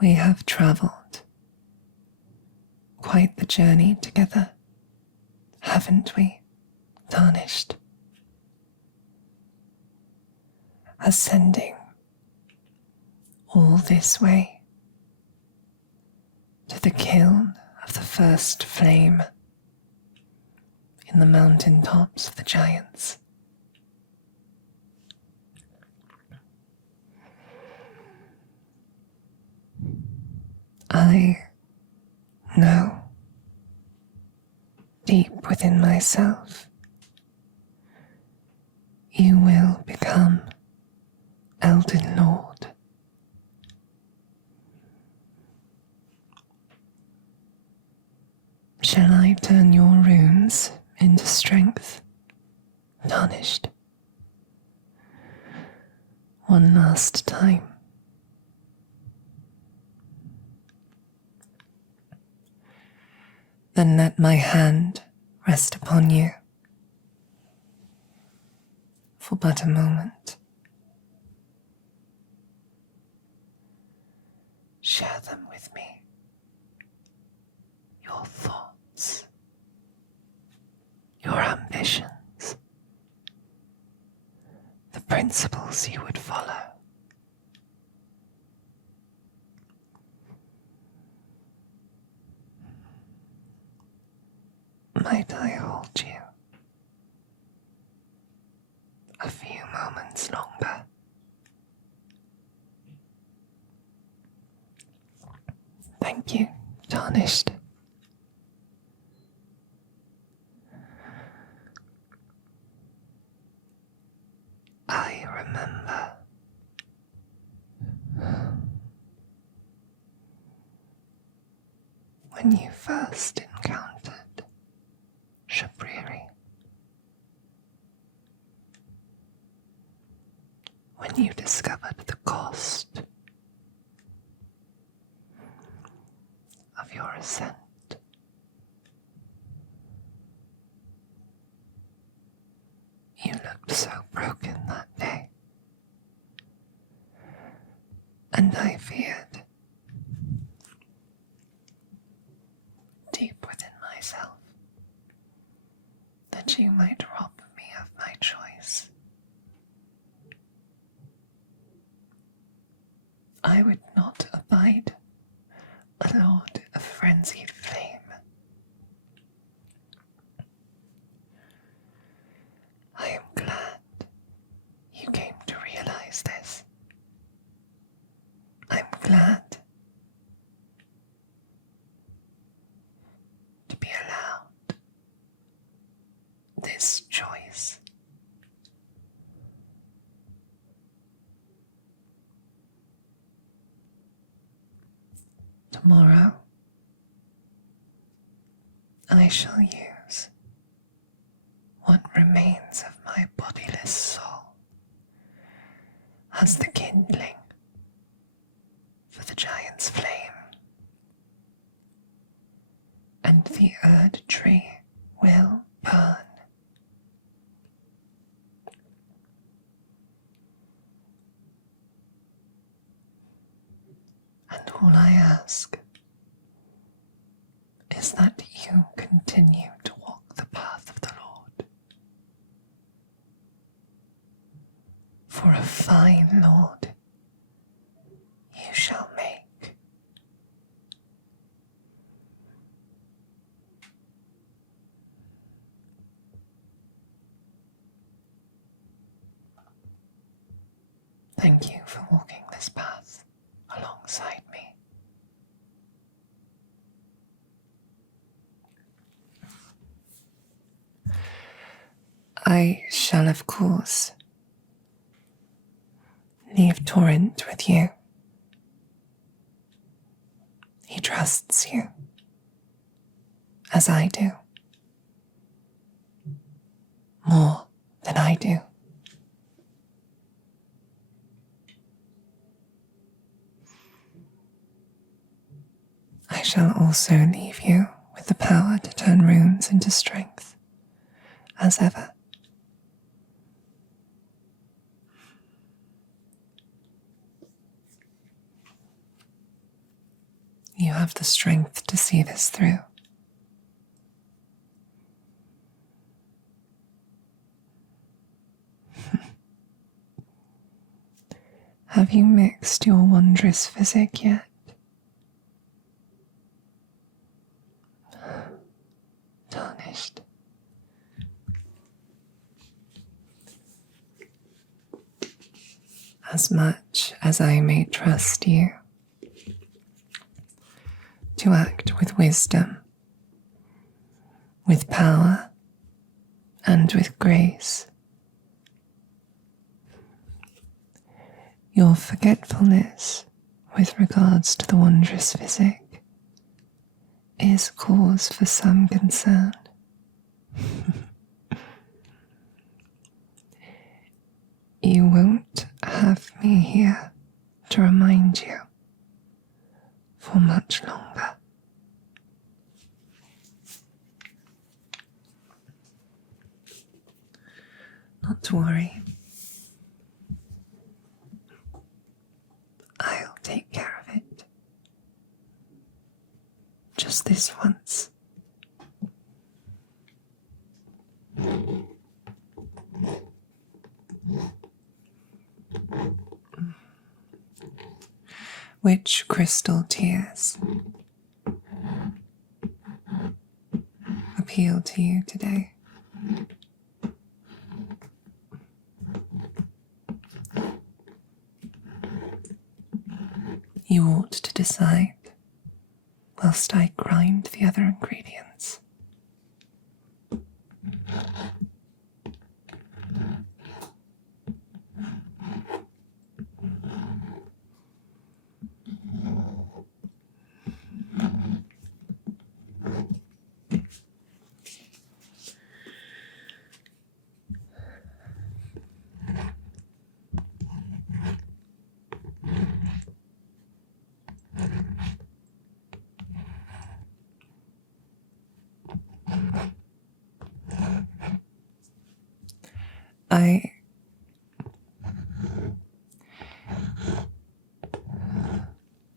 We have travelled quite the journey together, haven't we, Tarnished? Ascending all this way to the kiln of the first flame in the mountaintops of the giants. I know deep within myself you will become Elden Lord. Shall I turn your runes into strength, Tarnished? One last time. Then let my hand rest upon you for but a moment. Share them with me, your thoughts, your ambitions, the principles you would follow. Might I hold you a few moments longer? Thank you, Tarnished. I remember when you first encountered Shabriri, when you discovered the cost of your ascent. You looked so broken that day, and I feared deep within myself that you might rob me of my choice. I would not abide a lord of frenzied flame. I am glad you came to realize this. I'm glad to be allowed this choice. Tomorrow, I shall use what remains of my bodiless soul as the kindling for the giant's flame, and the Erd tree will burn. And all I ask is that you continue to walk the path of the Lord. For a fine Lord you shall make. Thank you for walking this path alongside me. I shall, of course, leave Torrent with you. He trusts you, as I do. More than I do. I shall also leave you with the power to turn runes into strength, as ever. you have the strength to see this through. Have you mixed your wondrous physic yet? Tarnished. As much as I may trust you to act with wisdom, with power, and with grace, your forgetfulness with regards to the wondrous physic is cause for some concern. You won't have me here to remind you for much longer. Not to worry. I'll take care of it. Just this once. Which crystal tears appeal to you today? You ought to decide whilst I grind the other ingredients.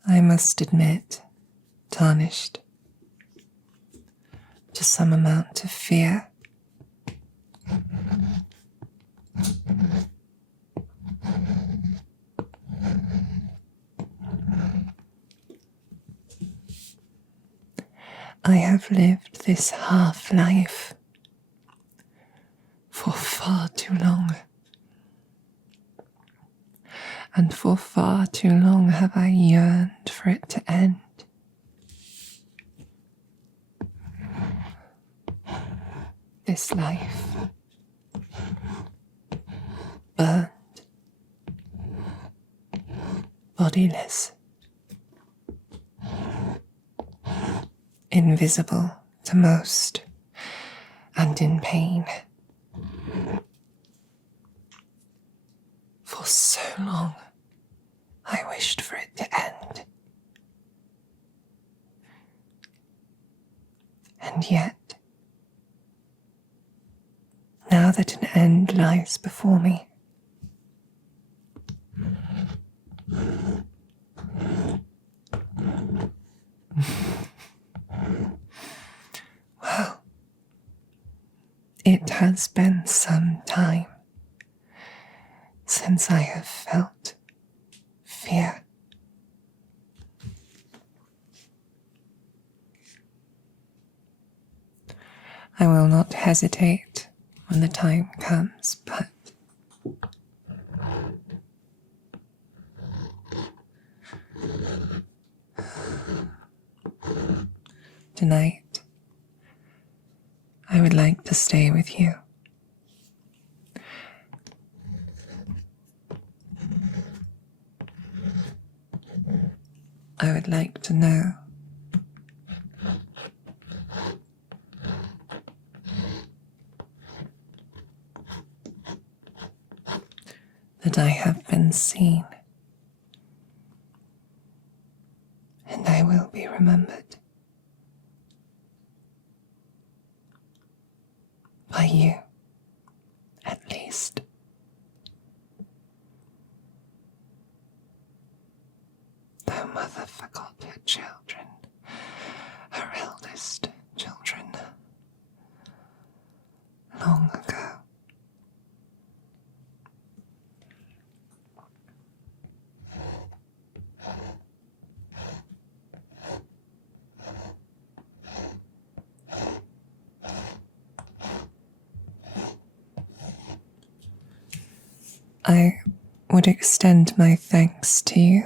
I must admit, tarnished, to some amount of fear. I have lived this half-life for far too long. And for far too long have I yearned for it to end. This life, burned, bodiless, invisible to most, and in pain. For so long, I wished for it to end. And yet, now that an end lies before me, well, it has been some time since I have felt fear. I will not hesitate when the time comes, but tonight I would like to stay with you. I would like to know that I have been seen, and I will be remembered by you, at least. Though mother forgot her children. lost children long ago. I would extend my thanks to you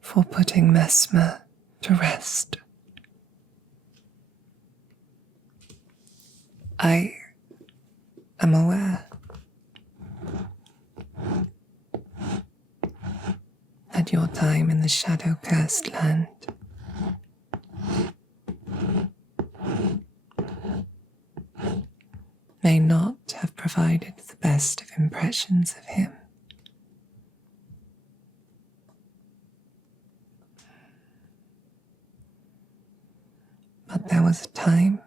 for putting Mesmer to rest. I am aware that your time in the shadow-cursed land may not have provided the best of impressions of him. But there was a time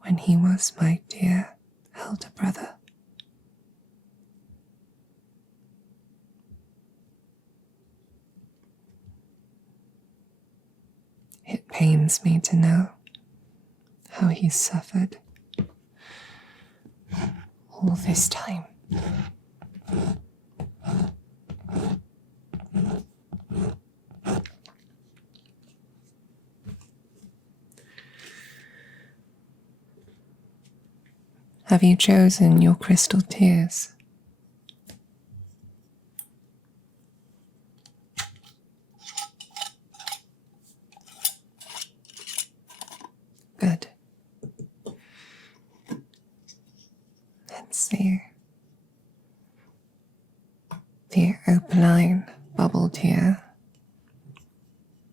when he was my dear elder brother. It pains me to know how he suffered all this time. Have you chosen your crystal tears? Good. Let's see. The opaline bubble tear,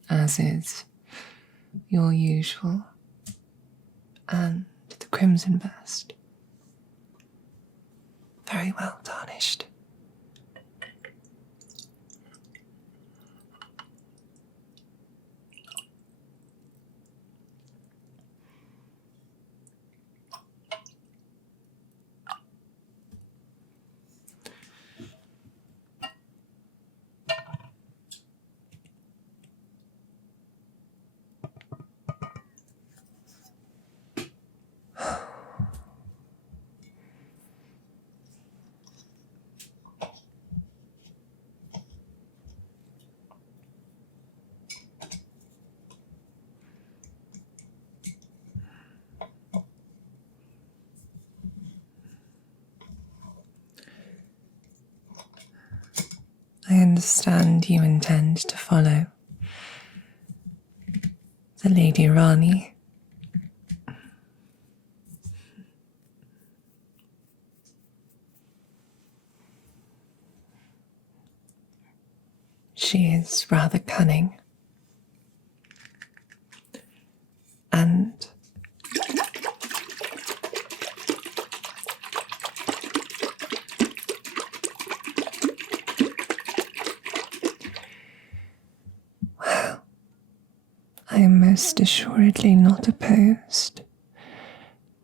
as is your usual, and the crimson burst. Very well tarnished. I understand you intend to follow the Lady Rani. She is rather cunning, and well, I am most assuredly not opposed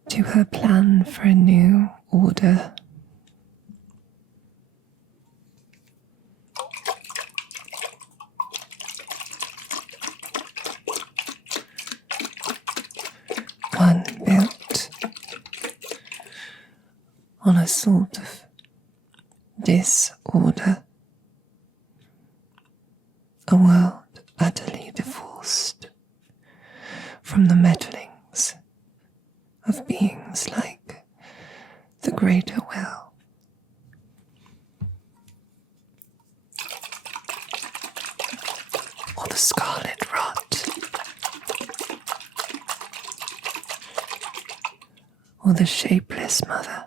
to her plan for a new order. One built on a sort of disorder, a world utterly divorced from the meddlings of beings like the greater will. Or the scarlet rot, or the shapeless mother.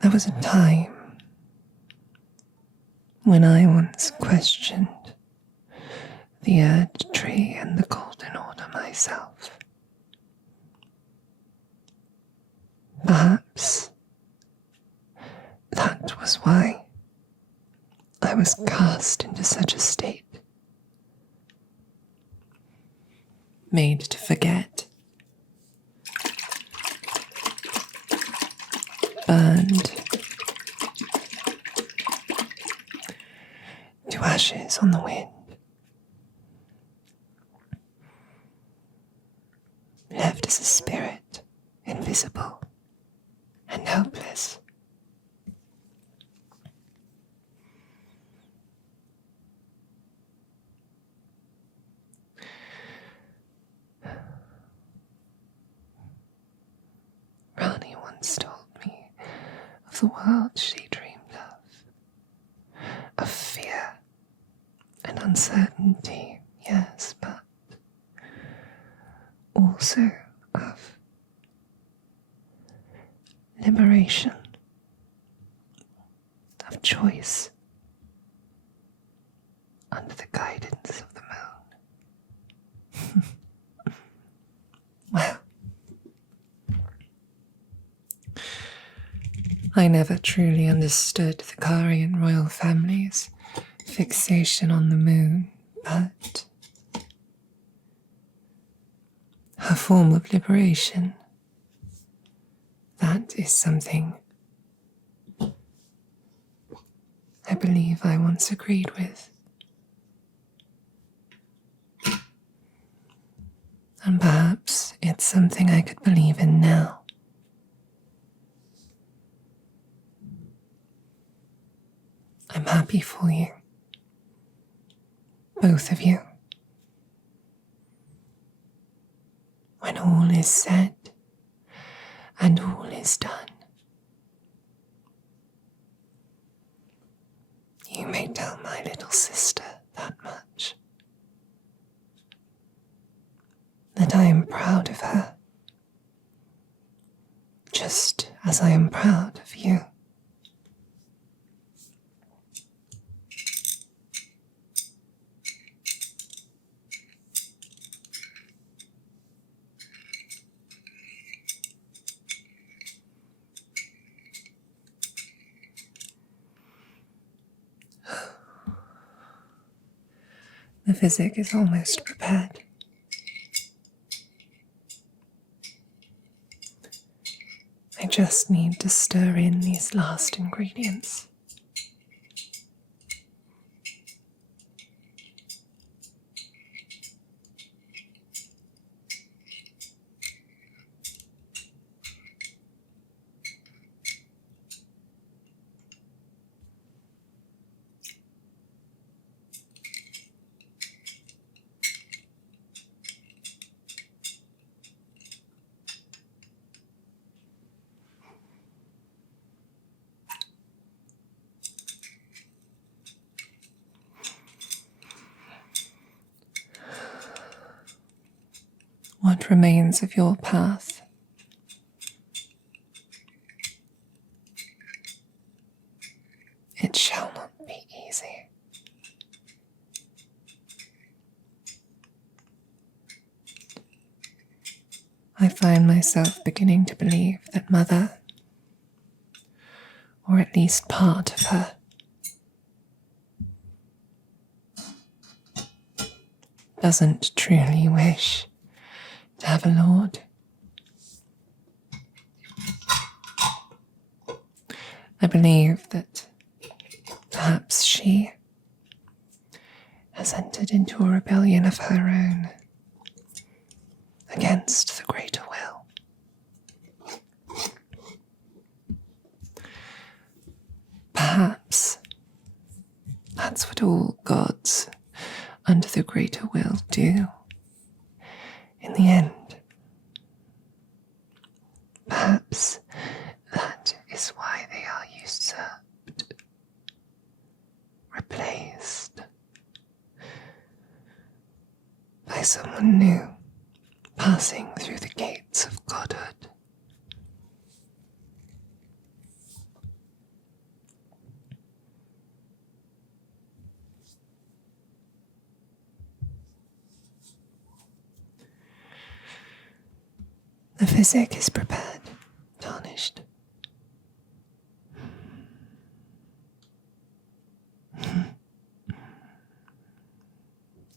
There was a time when I once questioned the Erd Tree and the Golden Order myself. Perhaps that was why I was cast into such a state made to forget, burned to ashes on the wind, left as a spirit, invisible and hopeless. Rani once told me of the world she dreamed of fear and uncertainty, yes, but also of liberation, of choice, under the guidance of the moon. Well, I never truly understood the Karian royal family's fixation on the moon, but her form of liberation, that is something I believe I once agreed with. And perhaps it's something I could believe in now. I'm happy for you. Both of you. When all is said and all is done, you may tell my little sister that much. That I am proud of her, just as I am proud of you. The physic is almost prepared. I just need to stir in these last ingredients. What remains of your path? It shall not be easy. I find myself beginning to believe that Mother, or at least part of her, doesn't truly wish to have a lord. I believe that perhaps she has entered into a rebellion of her own against the greater will. Perhaps that's what all gods under the greater will do in the end. Perhaps that is why they are usurped, replaced by someone new, passing through the gates of godhood. The physic is prepared, tarnished.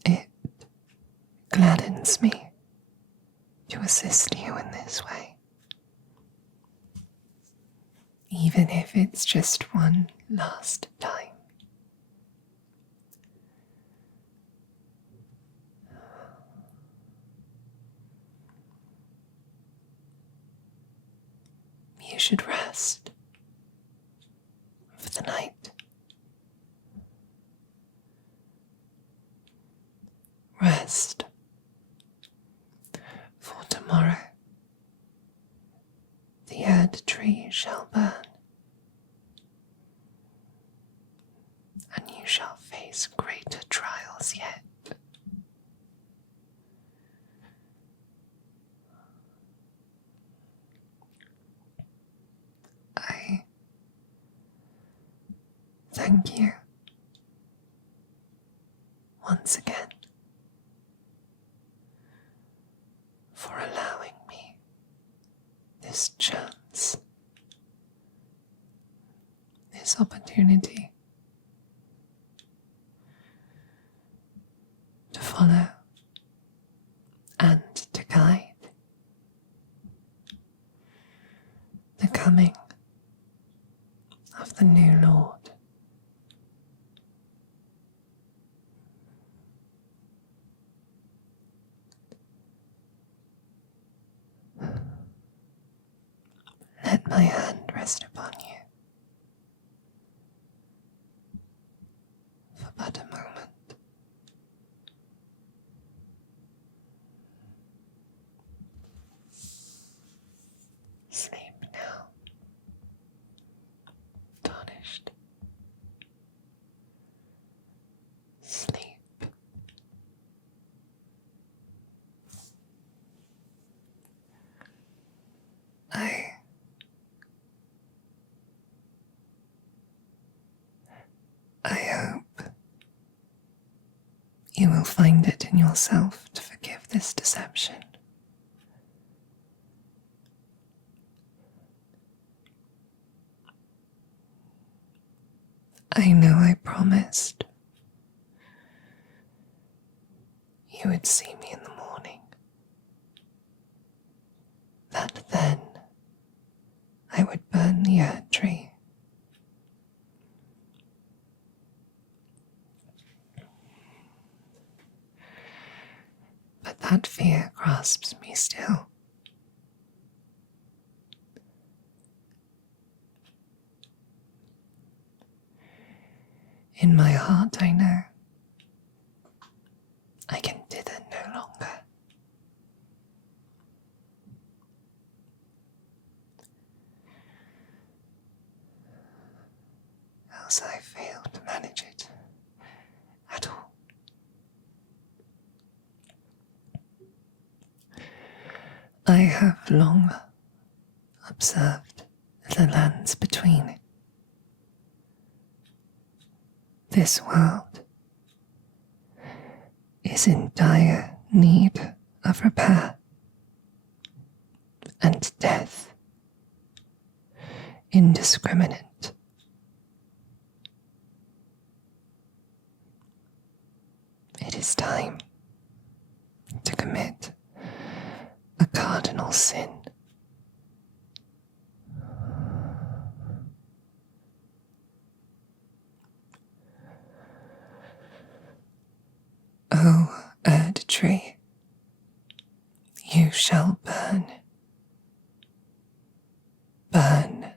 It gladdens me assist you in this way. Even if it's just one last time. You should rest for the night. Rest for tomorrow. The Erd tree shall burn, and you shall face greater trials yet. I thank you once again for allowing me this chance, this opportunity to follow and to guide the coming of the new Lord. Let my hand rest upon you for but a moment. Sleep now, tarnished. Sleep. I hope you will find it in yourself to forgive this deception. I know I promised you would see me in the morning, that then I would burn the Erd tree. But that fear grasps me still. In my heart I know I can dither no longer. Else I fail to manage it at all. I have long observed the lands between. This world is in dire need of repair, and death indiscriminate. It is time to commit a cardinal sin. O Erd tree, you shall burn. Burn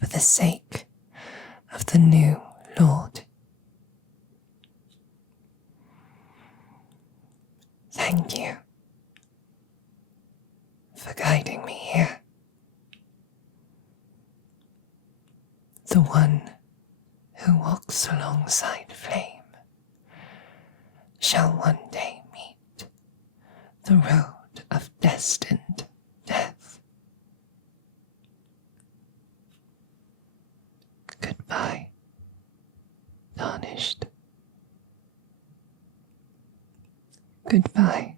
for the sake of the new Lord. Thank you for guiding me here. The one who walks alongside flame shall one day meet the road of destined death. Goodbye, tarnished. Goodbye.